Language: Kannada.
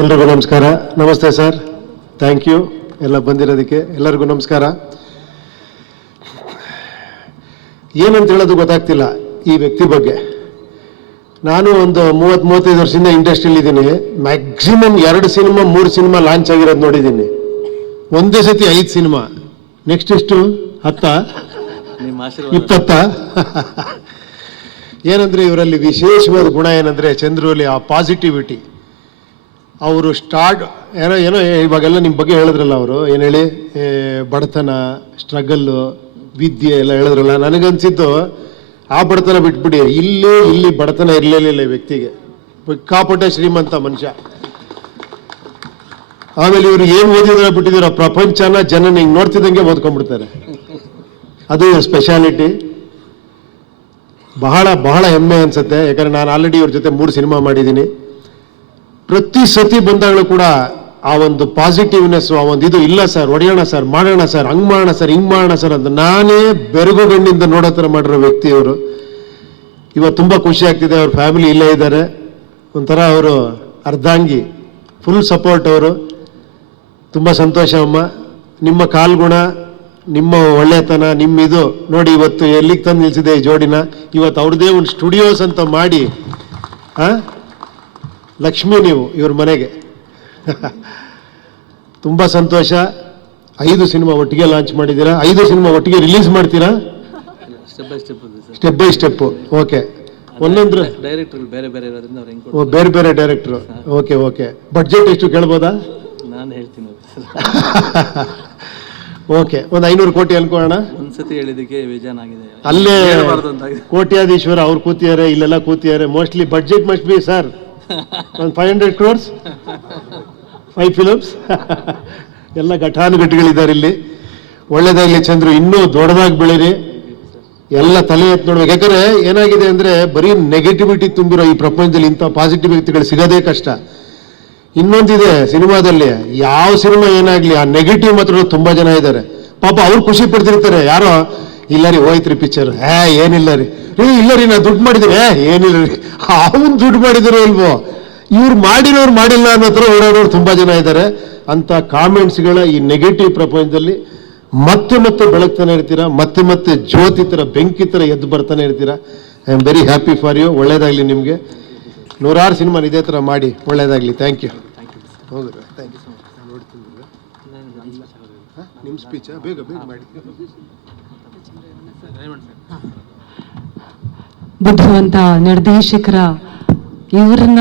ಎಲ್ರಿಗೂ ನಮಸ್ಕಾರ. ನಮಸ್ತೆ ಸರ್. ಥ್ಯಾಂಕ್ ಯು ಎಲ್ಲ ಬಂದಿರೋದಕ್ಕೆ ಎಲ್ಲರಿಗೂ ನಮಸ್ಕಾರ. ಏನಂತ ಹೇಳೋದು ಗೊತ್ತಾಗ್ತಿಲ್ಲ ಈ ವ್ಯಕ್ತಿ ಬಗ್ಗೆ. ನಾನು ಒಂದು ಮೂವತ್ತು ಮೂವತ್ತೈದು ವರ್ಷದಿಂದ ಇಂಡಸ್ಟ್ರಿಯಲ್ಲಿ ಇದ್ದೀನಿ. ಮ್ಯಾಕ್ಸಿಮಮ್ ಎರಡು ಸಿನಿಮಾ ಮೂರು ಸಿನಿಮಾ ಲಾಂಚ್ ಆಗಿರೋದು ನೋಡಿದ್ದೀನಿ. ಒಂದೇ ಸತಿ ಐದು ಸಿನಿಮಾ. ನೆಕ್ಸ್ಟ್ ಎಷ್ಟು? ಹತ್ತ? ಇಪ್ಪತ್ತ? ಏನಂದ್ರೆ ಇವರಲ್ಲಿ ವಿಶೇಷವಾದ ಗುಣ ಏನಂದ್ರೆ ಚಂದ್ರುವಲ್ಲಿ ಆ ಪಾಸಿಟಿವಿಟಿ ಅವರು ಸ್ಟಾರ್ಟ್, ಏನೋ ಏನೋ ಇವಾಗೆಲ್ಲ ನಿಮ್ಮ ಬಗ್ಗೆ ಹೇಳಿದ್ರಲ್ಲ ಅವರು, ಏನು ಹೇಳಿ? ಬಡತನ ಸ್ಟ್ರಗಲ್ಲು ವಿದ್ಯೆ ಎಲ್ಲ ಹೇಳಿದ್ರಲ್ಲ, ನನಗನ್ಸಿದ್ದು ಆ ಬಡತನ ಬಿಟ್ಬಿಡಿ. ಇಲ್ಲಿ ಇಲ್ಲಿ ಬಡತನ ಇರಲಿಲ್ಲ ವ್ಯಕ್ತಿಗೆ. ಕಾಪಟ್ಟೆ ಶ್ರೀಮಂತ ಮನುಷ್ಯ. ಆಮೇಲೆ ಇವರು ಏನು ಓದಿದ್ರೆ ಬಿಟ್ಟಿದ್ದೀರೋ, ಪ್ರಪಂಚನ ಜನ ಹಿಂಗೆ ನೋಡ್ತಿದ್ದಂಗೆ ಓದ್ಕೊಂಡ್ಬಿಡ್ತಾರೆ. ಅದು ಸ್ಪೆಷಾಲಿಟಿ ಬಹಳ ಬಹಳ ಹೆಮ್ಮೆ ಅನ್ಸುತ್ತೆ. ಯಾಕಂದ್ರೆ ನಾನು ಆಲ್ರೆಡಿ ಇವ್ರ ಜೊತೆ ಮೂರು ಸಿನಿಮಾ ಮಾಡಿದ್ದೀನಿ. ಪ್ರತಿ ಸತಿ ಬಂದಾಗಲೂ ಕೂಡ ಆ ಒಂದು ಪಾಸಿಟಿವ್ನೆಸ್ ಆ ಒಂದು ಇದು ಇಲ್ಲ ಸರ್, ಹೊಡೆಯೋಣ ಸರ್, ಮಾಡೋಣ ಸರ್, ಹಂಗ್ ಮಾಡೋಣ ಸರ್, ಹಿಂಗ್ ಮಾಡೋಣ ಸರ್ ಅಂತ ನಾನೇ ಬೆರಗು ಗಣ್ಣಿಂದ ನೋಡೋ ಥರ ಮಾಡಿರೋ ವ್ಯಕ್ತಿ ಅವರು ಇವತ್ತು ತುಂಬ ಖುಷಿ ಆಗ್ತಿದೆ, ಅವ್ರ ಫ್ಯಾಮಿಲಿ ಇಲ್ಲೇ ಇದ್ದಾರೆ. ಒಂಥರ ಅವರು ಅರ್ಧಾಂಗಿ ಫುಲ್ ಸಪೋರ್ಟ್ ಅವರು. ತುಂಬ ಸಂತೋಷ ಅಮ್ಮ. ನಿಮ್ಮ ಕಾಲ್ಗುಣ, ನಿಮ್ಮ ಒಳ್ಳೆತನ, ನಿಮ್ಮ ಇದು ನೋಡಿ ಇವತ್ತು ಎಲ್ಲಿಗೆ ತಂದು ನಿಲ್ಸಿದೆ ಈ ಜೋಡಿನ? ಇವತ್ತು ಅವ್ರದ್ದೇ ಒಂದು ಸ್ಟುಡಿಯೋಸ್ ಅಂತ ಮಾಡಿ, ಆ? ಲಕ್ಷ್ಮಿ ನೀವು ಇವ್ರ ಮನೆಗೆ. ತುಂಬ ಸಂತೋಷ. ಐದು ಸಿನಿಮಾ ಒಟ್ಟಿಗೆ ಲಾಂಚ್ ಮಾಡಿದ್ದೀರಾ? ಐದು ಸಿನಿಮಾ ಒಟ್ಟಿಗೆ ರಿಲೀಸ್ ಮಾಡ್ತೀರಾ? ಸ್ಟೆಪ್ ಬೈ ಸ್ಟೆಪ್ ಇದೆ sir. Step by step okay ಒಂದೊಂದು ಡೈರೆಕ್ಟರ್ ಬೇರೆ ಬೇರೆ ಇರೋದ್ರಿಂದ ಓ ಬೇರೆ ಬೇರೆ ಡೈರೆಕ್ಟ್ರು ಓಕೆ ಓಕೆ ಬಡ್ಜೆಟ್ ಎಷ್ಟು ಕೇಳ್ಬೋದಾ? ನಾನು ಹೇಳ್ತೀನಿ ಓಕೆ ಒಂದು ಐನೂರು ಕೋಟಿ ಅನ್ಕೋಣ ಒಂದ್ಸತಿ ಹೇಳಿದಕ್ಕೆ ಬೇಜಾನಾಗಿದೆ ಅಲ್ಲೇ ಕೋಟ್ಯಾಧೀಶ್ವರ ಅವ್ರು ಕೂತಿದ್ದಾರೆ ಇಲ್ಲೆಲ್ಲ ಕೂತಿದ್ದಾರೆ. Mostly budget must be sir ಒಂದು five hundred crores five films ಎಲ್ಲ ಘಟಾನುಘಟಿಗಳಿದ್ದಾರೆ ಇಲ್ಲಿ. ಒಳ್ಳೇದಾಗಲಿ ಚಂದ್ರು, ಇನ್ನೂ ದೊಡ್ಡದಾಗಿ ಬೆಳೀರಿ. ಎಲ್ಲ ತಲೆ ಎತ್ತು ನೋಡ್ಬೇಕು. ಯಾಕಂದ್ರೆ ಏನಾಗಿದೆ ಅಂದ್ರೆ ಬರೀ ನೆಗೆಟಿವಿಟಿ ತುಂಬಿರೋ ಈ ಪ್ರಪಂಚದಲ್ಲಿ ಇಂಥ ಪಾಸಿಟಿವ್ ವ್ಯಕ್ತಿಗಳು ಸಿಗೋದೇ ಕಷ್ಟ. ಇನ್ನೊಂದಿದೆ ಸಿನಿಮಾದಲ್ಲಿ, ಯಾವ ಸಿನಿಮಾ ಏನಾಗ್ಲಿ, ಆ ನೆಗೆಟಿವ್ ಮಾತ್ರ ತುಂಬಾ ಜನ ಇದ್ದಾರೆ. ಪಾಪ ಅವ್ರು ಖುಷಿ ಪಡ್ತಿರ್ತಾರೆ. ಯಾರೋ, ಇಲ್ಲ ರೀ, ಹೋಯ್ತ್ರಿ ಪಿಕ್ಚರ್ ಹೇ, ಏನಿಲ್ಲ ರೀ. ರೀ ಇಲ್ಲ ರೀ, ನಾ ದುಡ್ಡು ಮಾಡಿದ್ರೆ ಏನಿಲ್ಲ ರೀ. ಅವನ್ ದುಡ್ಡು ಮಾಡಿದಿರೋ ಇಲ್ವೋ ಇವ್ರು ಮಾಡಿರೋರು ಮಾಡಿಲ್ಲ ಅನ್ನೋ ಓಡಾಡೋರು ತುಂಬಾ ಜನ ಇದ್ದಾರೆ ಅಂತ ಕಾಮೆಂಟ್ಸ್ಗಳ ಈ ನೆಗೆಟಿವ್ ಪ್ರಪಂಚದಲ್ಲಿ ಮತ್ತೆ ಮತ್ತೆ ಬೆಳಗ್ತಾನೆ ಇರ್ತೀರಾ? ಮತ್ತೆ ಮತ್ತೆ ಜ್ಯೋತಿ ಥರ, ಬೆಂಕಿ ಥರ ಎದ್ದು ಬರ್ತಾನೆ ಇರ್ತೀರಾ? I am very happy for you ಒಳ್ಳೇದಾಗ್ಲಿ ನಿಮಗೆ. ನೂರಾರು ಸಿನಿಮಾ ಇದೇ ಥರ ಮಾಡಿ. ಒಳ್ಳೇದಾಗ್ಲಿ. ಥ್ಯಾಂಕ್ ಯು ಹೌದು ಥ್ಯಾಂಕ್ ಯು ನಿಮ್ಮ ಸ್ಪೀಚ್ ಬೇಗ ಬೇಗ ಮಾಡಿ. ಬುದ್ಧಿವಂತ ನಿರ್ದೇಶಕರ ಇವರನ್ನ